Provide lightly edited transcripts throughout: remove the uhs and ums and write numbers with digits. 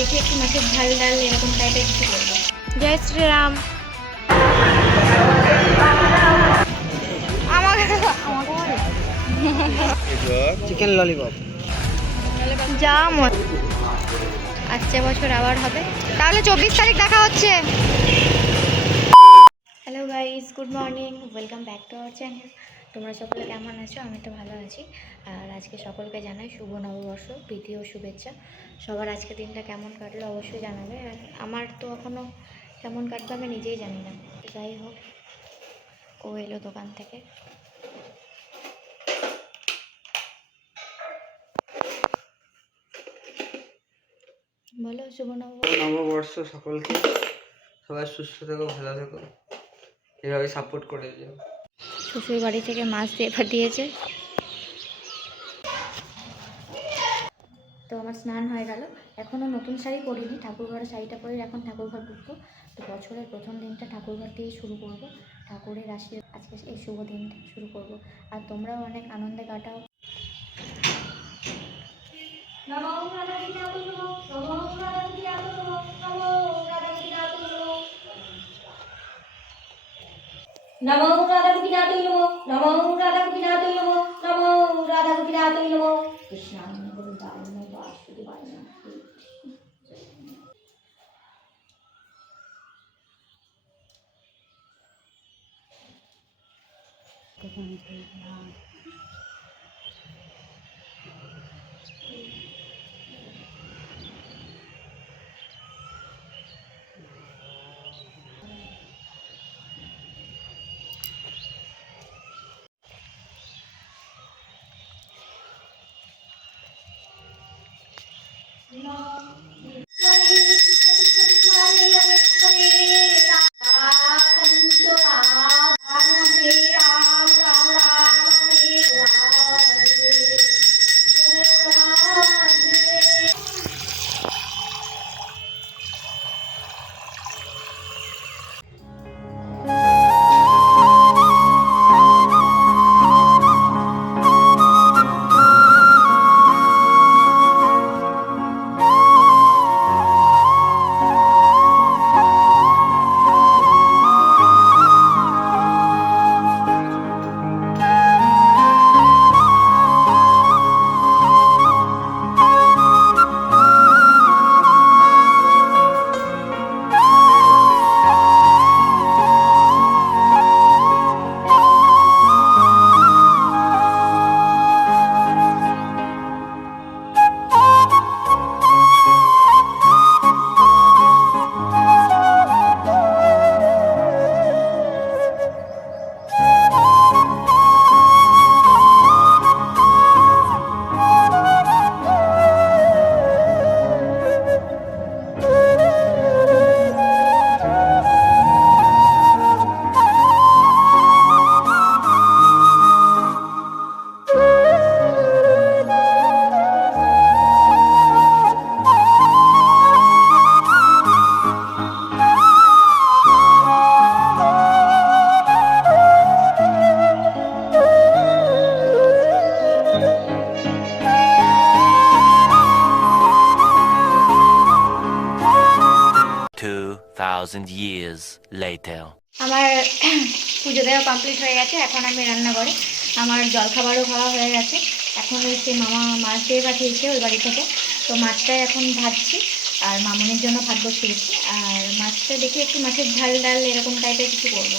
দেখি একটু মাছের ঝাল ডাল এরকম টাইপের কিছু করবো। জয় শ্রীরাম। চিকেন ললিপপ যা আসছে বছর আবার হবে, তাহলে 24 তারিখ দেখা হচ্ছে। Hello guys, good morning, welcome back to our channel. তোমরা সকলে কেমন আছো? আমি তো ভালো আছি। আর আজকে সকলকে জানাই শুভ নববর্ষ, প্রীতি ও শুভেচ্ছা। সবার আজকে দিনটা কেমন কাটলো অবশ্যই জানাবে। আর আমার তো এখনও কেমন কাটবে আমি নিজেই জানি না। যাই হোক, ও এলো দোকান থেকে। বলো শুভ নববর্ষ সকলকে, সবাই সুস্থ থেকো, ভালো থেকো, এভাবে সাপোর্ট করে দিও। শ্বশুর বাড়ি থেকে মাছ দিয়ে পাঠিয়েছে। তো আমার স্নান হয়ে গেল, এখনও নতুন শাড়ি পরিনি, ঠাকুরঘরের শাড়িটা পরে এখন ঠাকুরঘর ঢুকবো। তো বছরের প্রথম দিনটা ঠাকুরঘর দিয়ে শুরু করব, ঠাকুরের আশীর্বাদ আজকে এই শুভ দিনটা শুরু করব। আর তোমরাও অনেক আনন্দে কাটাও। নমো রাধা গোপীনাথই নমো, নমো রাধা গোপীনাথই নমো, নমো রাধা গোপীনাথই নমো। কৃষ্ণায় নমো, গোবিন্দায় নমো, বাসুদেবায় নমো। Years later. আমার পুজো দেওয়া কমপ্লিট হয়ে গেছে, এখন আমি রান্না করে আমার জলখাবারও খাওয়া হয়ে গেছে। এখন হচ্ছে মামা মাছ দিয়ে পাঠিয়েছে ওই বাড়ি থেকে, তো মাছটাই এখন ভাজছি আর মামনের জন্য ভাত বসিয়েছি। আর মাছটা দেখি একটু মাছের ঝাল ডাল এরকম টাইপের কিছু করবো।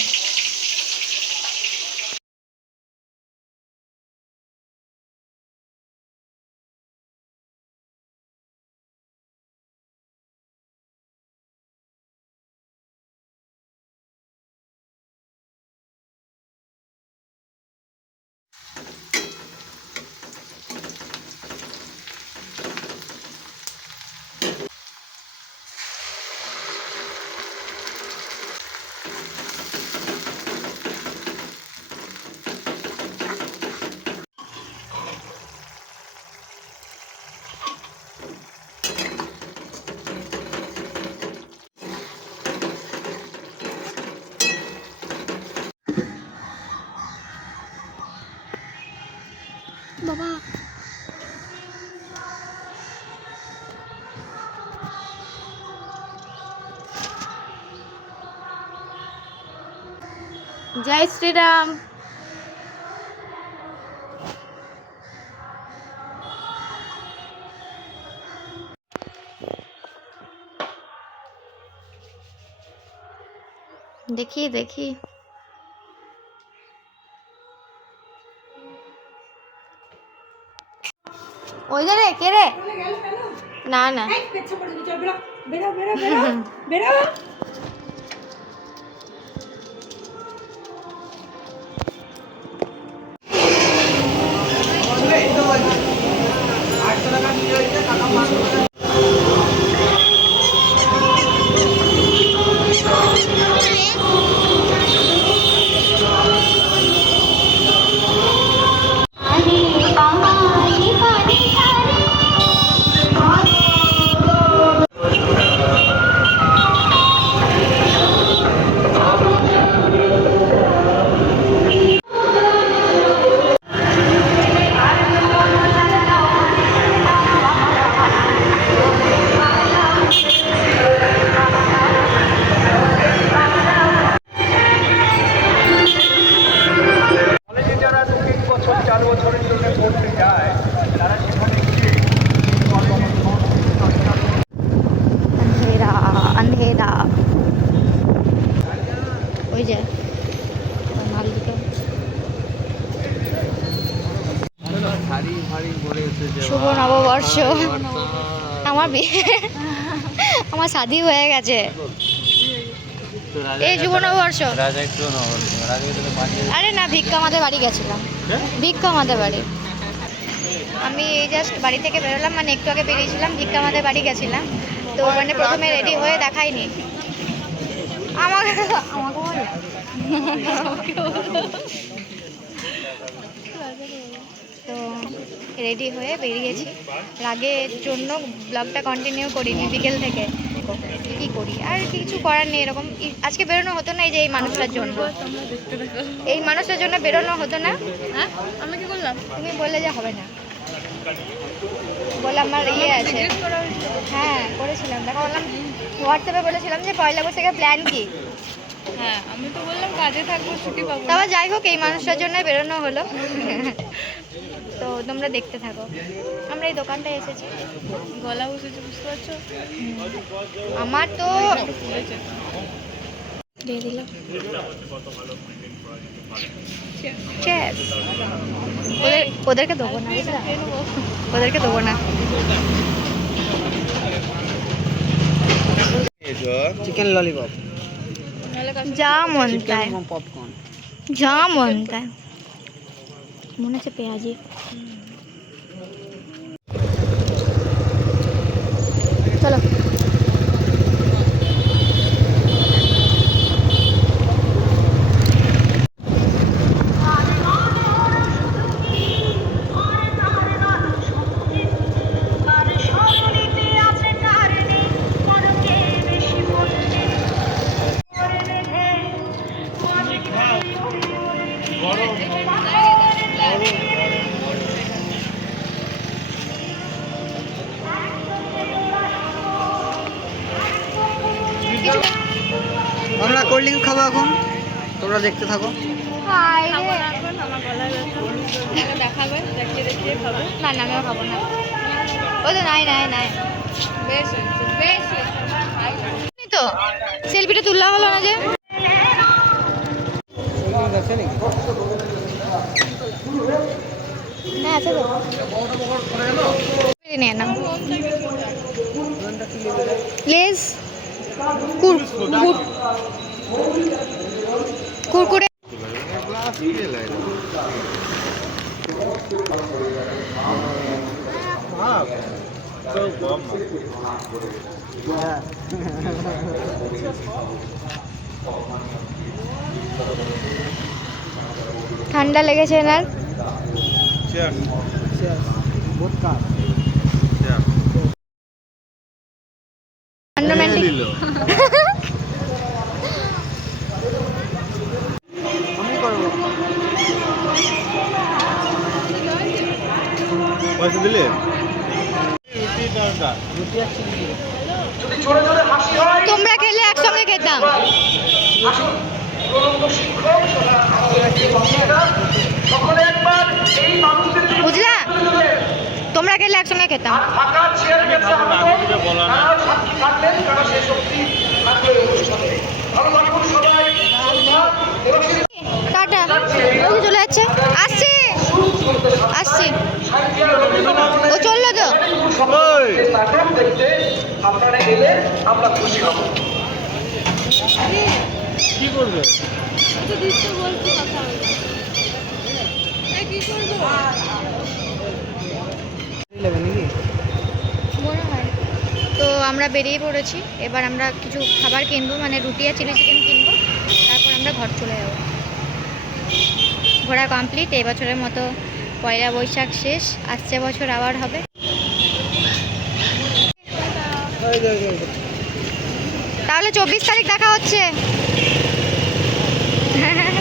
জয় শ্রীরাম। দেখি দেখি ওই যে রে কে রে? না না কলেজে যারা 2-3 বছর 4 বছরের জন্য পড়তে যায় তারা সেখানে গিয়ে अंधेरा अंधेरा ওই যে মাল দিকে শাড়ি ফাড়ি পরে এসেছে শুভ নববর্ষ। আমার আমার শাদি হয়ে গেছে। এই শুভ নববর্ষ। আরে না, ভিক্ষা আমাদের বাড়ি গেছিলাম, ভিক্ষা আমাদের বাড়ি। আমি জাস্ট বাড়ি থেকে বেরোলাম, মানে একটু আগে বেরিয়েছিলাম, ভিক্ষা আমাদের বাড়ি গেছিলাম। তো মানে প্রথমে রেডি হয়ে দেখাইনি আমাকে বলে তো রেডি হয়ে বেরিয়েছি। রাগের জন্য ব্লগটা কন্টিনিউ করিনি বিকেল থেকে। কি করি, আর কিছু করার নেই। এরকম আজকে বেরোনো হতো না, এই যে এই মানুষটার জন্য, এই মানুষটার জন্য বেরোনো হতো না। হ্যাঁ আমি কি করলাম? তুমি বললে যে হবে না, বলে আমার ইয়ে আছে। হ্যাঁ করেছিলাম, দেখা বললাম হোয়াটসঅ্যাপে বলেছিলাম যে পয়লা বৈশাখের প্ল্যান কি। হ্যাঁ আমি তো বললাম কাজে থাকবো, ছুটি পাবো না। তবে যাই হোক, এই মানুষটার জন্য বেরোনো হলো। তো তোমরা দেখতে থাকো। আমরা এই দোকানটায় এসেছি। গলা বসেছে, বুঝতে পারছো? আমার তো ফুলেছে। দিয়ে দিলাম। Cheers. ওদেরকে দেবো না, বুঝলা? ওদেরকে দেবো না। চিকেন ললিপপ, যা মন চায়, পপকর্ন। যা মন চায়। মনে হচ্ছে পেঁয়াজি। চলো আমরা কোল্ড ড্রিঙ্ক খাবো এখন, তোমরা দেখতে থাকো। খাবো না এখন, আমার গলায় ব্যথা। আমাকে দেখাবে, দেখিয়ে দেখিয়ে খাবে। না না, আমিও খাবো না। ও তো নাই নাই নাই। বেশ হয়েছে, বেশ হয়েছে। এই তো সেলফিটা তুললা হলো না যে। হ্যাঁ আছে তো, নিয়ে নাও। লেজ কুরকুরে। ঠান্ডা লেগেছে না? পয়সা দিলে তোমরা খেলে একসঙ্গে খেতাম। প্রলম্ব শিক্ষক সোনা আমাদেরকে বাঁচিয়েরা সকলে একবার এই মানুষদের জন্য বুঝলা? তুললেন। তোমরা গেলে একসঙ্গে খেতাম। আর ফাঁকা চেয়ার গেছে তারাও সাক্ষী থাকলেন, তারা সেই শক্তি থাকবে অনুষ্ঠানে। ভালো থাকুন সবাই, শ্রদ্ধা এবং টাটা। ও চলে যাচ্ছে। আসছি আসছি। ও চললো তো। নাটক দেখতে আপনারা এলে আমরা খুশি হব। তো দিচ্ছে বলছি কথা বলবো কি করবো মনে হয় তো আমরা বেরিয়ে পড়েছি। এবার আমরা কিছু খাবার কিনবো, মানে রুটি আর চিলি চিকেন কিনবো, তারপর আমরা ঘর চলে যাবো। ঘোরা কমপ্লিট। এবছরের মতো পয়লা বৈশাখ শেষ, আসছে বছর আবার হবে। তাহলে 24 তারিখ দেখা হচ্ছে। হ্যাঁ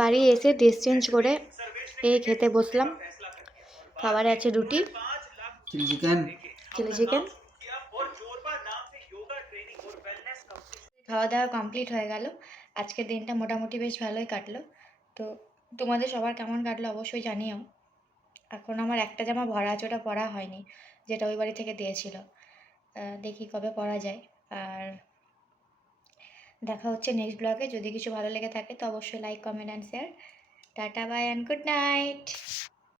বাড়ি এসে ড্রেস চেঞ্জ করে এই খেতে বসলাম। খাবারে আছে রুটি, চিলি চিকেন। খাওয়া দাওয়া কমপ্লিট হয়ে গেল। আজকের দিনটা মোটামুটি বেশ ভালোই কাটলো। তো তোমাদের সবার কেমন কাটলো অবশ্যই জানিও। এখন আমার একটা জামা ভরা আছে, ওটা পরা হয়নি, যেটা ওই বাড়ি থেকে দিয়েছিল। দেখি কবে পরা যায়। আর দেখা হচ্ছে নেক্সট ব্লগে। যদি কিছু ভালো লেগে থাকে তো অবশ্যই like, comment and share. Tata, bye and good night.